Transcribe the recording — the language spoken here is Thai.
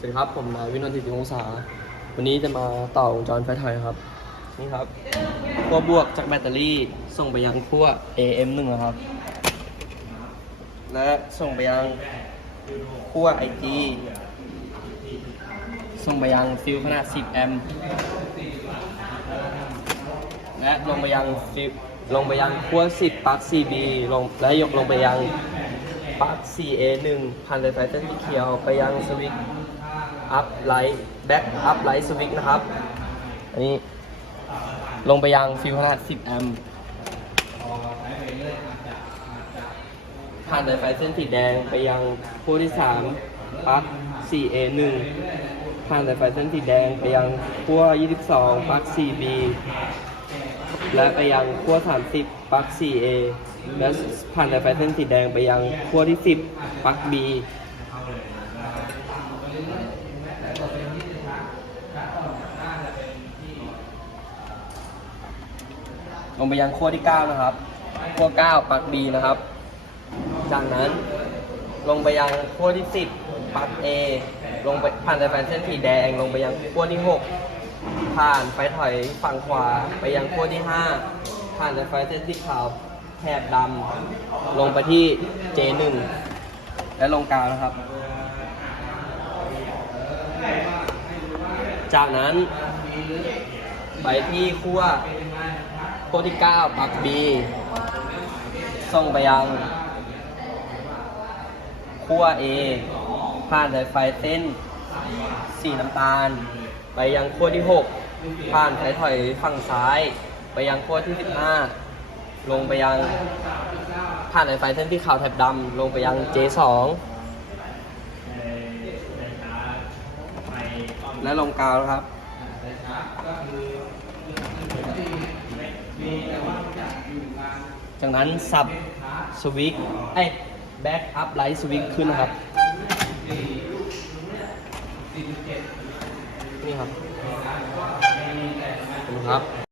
สวัสดีครับ ผมนายวินนท์ทิติวงศาวันนี้จะมาต่อวงจรไฟถอยครับ นี่ครับขั้วบวกจากแบตเตอรี่ส่งไปยังขั้ว AM1 นะครับ และส่งไปยังขั้ว IG ส่งไปยังฟิวขนาด 10 แอมป์และลงไปยังฟิวลงไปยังขั้ว 10 ปลั๊ก CB ลงและยกลงไปยังปลั๊ก CA1 ผ่านสายไฟเส้นสีเขียวไปยังสวิตช์ อัพไลท์แบ็กอัพไลท์สวิตนะครับ อันนี้ลงไปยังฟิวขนาด 10 แอมป์ผ่านสายไฟเส้นสีแดงไปยังขั้วที่ 3ปลั๊ก CA1 ผ่านสายไฟเส้นสีแดงไปยังขั้ว22ปลั๊ก CB และไปยังขั้ว30ปลั๊ก 4A และผ่านสายไฟเส้นสีแดงไปยังขั้วที่ 10ปลั๊ก B ลงไปยังขั้วที่ 9 นะครับขั้ว9ปลั๊ก B นะครับ จากนั้นลงไปยังขั้วที่ 10ปลั๊ก A ลงไปผ่านสายไฟเส้นสีแดง ลงไปยังขั้วที่ 6 ผ่านไฟถอยฝั่งขวาไปยังขั้วที่ 5 ผ่านสายไฟเส้นสีขาวแถบดำลงไปที่ J1 และลงกลางนะครับ จากนั้นไปที่ขั้ว ขั้วที่9ปลั๊ก B ส่งไปยังขั้ว A ผ่านสายไฟเส้นสีน้ำตาล ไปยังขั้วที่ 6 ผ่านสายถอยฝั่งซ้าย ไปยังขั้วที่ 15 ลงไปยังผ่านสายไฟเส้นที่ขาวแถบดำลงไปยัง J2 และลงกาวครับ จากนั้นสับสวิตช์เอ้ยแบ็กอัพไลท์สวิกขึ้นนะครับ นี่ครับครับ